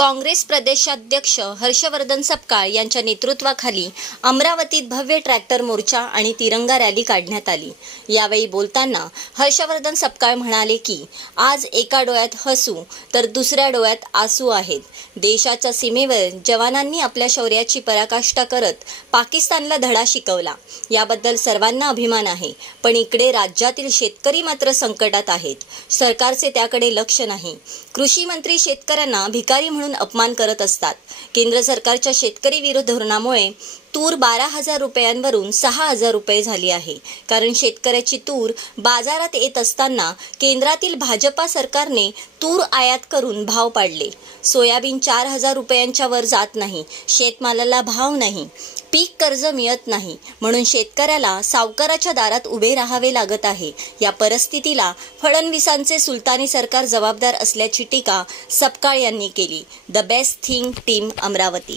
काँग्रेस प्रदेशाध्यक्ष हर्षवर्धन सपकाळ यांच्या नेतृत्वाखाली अमरावतीत भव्य ट्रॅक्टर मोर्चा आणि तिरंगा रॅली काढण्यात आली. यावेळी बोलताना हर्षवर्धन सपकाळ म्हणाले की आज एका डोळ्यात हसू तर दुसऱ्या डोळ्यात आसू आहेत. देशाच्या सीमेवर जवानांनी आपल्या शौर्याची पराकाष्ठा करत पाकिस्तानला धडा शिकवला. याबद्दल सर्वांना अभिमान आहे पण इकडे राज्यातील शेतकरी मात्र संकटात आहेत. सरकारचे त्याकडे लक्ष नाही. कृषी मंत्री शेतकऱ्यांना भिकारी म्हणून अपमान करत असतात. केंद्र सरकारच्या शेतकरी विरोध धोरणामुळे तूर बारा हजार रुपयांवरून सहा हजार रुपये झाली आहे. कारण शेतकऱ्याची तूर बाजारात येत असताना केंद्रातील भाजपा सरकारने तूर आयात करून भाव पाडले. सोयाबीन चार हजार रुपयांच्या वर जात नाही. शेतमालाला भाव नाही. पीक कर्ज मिळत नाही. म्हणून शेतकऱ्याला सावकाराच्या दारात उभे राहावे लागत आहे. या परिस्थितीला फडणवीसांचे सुलतानी सरकार जबाबदार असल्याची टीका सपकाळ यांनी केली. The best thing team Amravati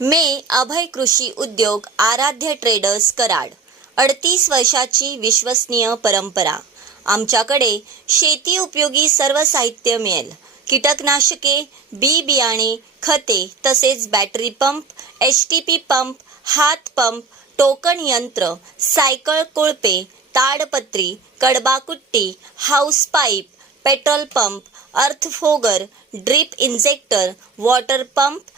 मे अभय कृषी उद्योग आराध्य ट्रेडर्स कराड. अडतीस वर्षाची विश्वसनीय परंपरा. आमच्याकडे शेती उपयोगी सर्व साहित्य मिळेल. कीटकनाशके बी बियाणे खते तसेच battery pump H T P pump हात पंप टोकन यंत्र सायकल कोळपे ताडपत्री कडबाकुट्टी house pipe petrol pump अर्थफोगर drip injector water pump